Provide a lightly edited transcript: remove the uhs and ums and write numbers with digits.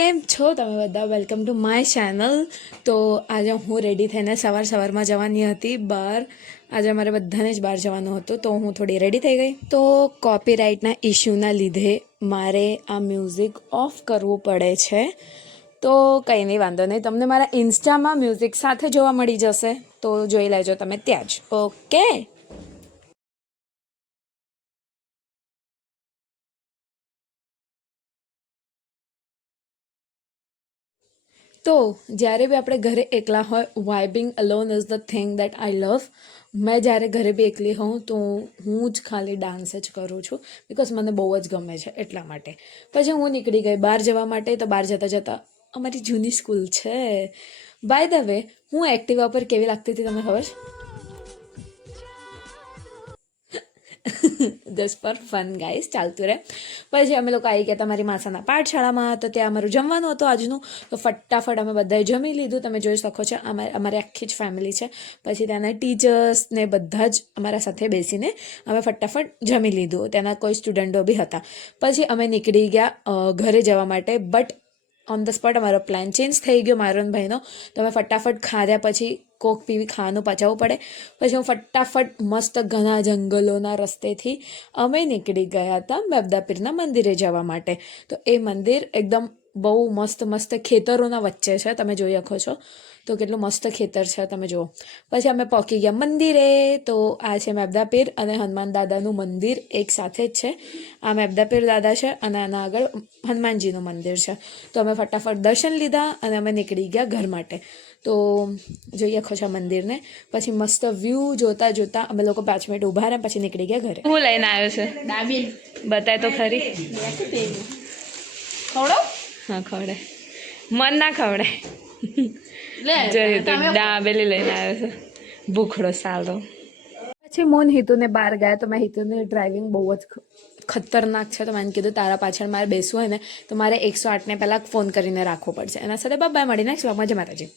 કેમ છો તમે બધા? Welcome to my channel. તો આજે હું રેડી થઈને સવારમાં જવાની હતી બહાર. આજે અમારે બધાને જ બહાર જવાનું હતું, તો હું થોડી રેડી થઈ ગઈ. તો કોપીરાઇટના ઇશ્યુના લીધે મારે આ મ્યુઝિક ઓફ કરવું પડે છે. તો કંઈ નહીં, વાંધો નહીં, તમને મારા ઇન્સ્ટામાં મ્યુઝિક સાથે જોવા મળી જશે, તો જોઈ લેજો તમે ત્યાં જ. ઓકે. તો જ્યારે બી આપણે ઘરે એકલા હોય, vibing alone is the thing that I love. મેં જ્યારે ઘરે બી એકલી હોઉં તો હું જ ખાલી ડાન્સ જ કરું છું, બિકોઝ મને બહુ જ ગમે છે એટલા માટે. પછી હું નીકળી ગઈ બહાર જવા માટે. તો બહાર જતાં અમારી જૂની સ્કૂલ છે. બાય ધ વે, હું એક્ટિવા પર કેવી લાગતી હતી તમને ખબર છે? જસ્ટ ફોર ફન ગાઈસ, ચાલતું રહે. પછી અમે લોકો આવી ગયા તમારી માસાના પાઠશાળામાં. તો ત્યાં અમારું જમવાનું હતું આજનું. તો ફટાફટ અમે બધાએ જમી લીધું. તમે જોઈ શકો છો અમારી આખી જ ફેમિલી છે. પછી ત્યાંના ટીચર્સ ને બધા જ અમારા સાથે બેસીને અમે ફટાફટ જમી લીધું. ત્યાંના કોઈ સ્ટુડન્ટો બી હતા. પછી અમે નીકળી ગયા ઘરે જવા માટે. બટ ઓન ધ સ્પોટ અમારો પ્લાન ચેન્જ થઈ ગયો મારો અને ભાઈનો. તો અમે ફટાફટ ખાધ્યા પછી કોક પીવી ખાવાનું પચાવવું પડે. પછી હું ફટાફટ મસ્ત ઘણા જંગલોના રસ્તેથી અમે નીકળી ગયા હતા મેબદા પીરના મંદિરે જવા માટે. તો એ મંદિર એકદમ બહુ મસ્ત ખેતરોના વચ્ચે છે. તમે જોઈ શકો છો તો કેટલું મસ્ત ખેતર છે, તમે જુઓ. પછી અમે પહોંચી ગયા મંદિરે. તો આ છે મેબદા પીર અને હનુમાન દાદાનું મંદિર એક સાથે જ છે. આ મેબદા પીર દાદા છે અને આના આગળ હનુમાનજીનું મંદિર છે. તો અમે ફટાફટ દર્શન લીધા અને અમે નીકળી ગયા ઘર માટે. તો જોઈ શકો છો મંદિરને. પછી મસ્ત વ્યૂ જોતા અમે લોકો 5 મિનિટ ઊભા રહ્યા, પછી નીકળી ગયા ઘરે. હું લઈને આવ્યો છે? દાબેલી. બતાય તો ખરી. ખવડો? હા, ખવડે. મન ના ખવડે. જોયું તો દાબેલી લઈને આવ્યો છે. ભૂખડો સાલો. પછી મોન હિતુને બહાર ગયા. તો મેં હિતુની ડ્રાઇવિંગ બહુ જ ખતરનાક છે. તો મેં કીધું તારા પાછળ મારે બેસવું હોય ને તો મારે 108ને પહેલાં ફોન કરીને રાખવો પડશે. એના સાથે બાય મળીને નેક્સ્ટ વ્લોગમાં. જય માતાજી.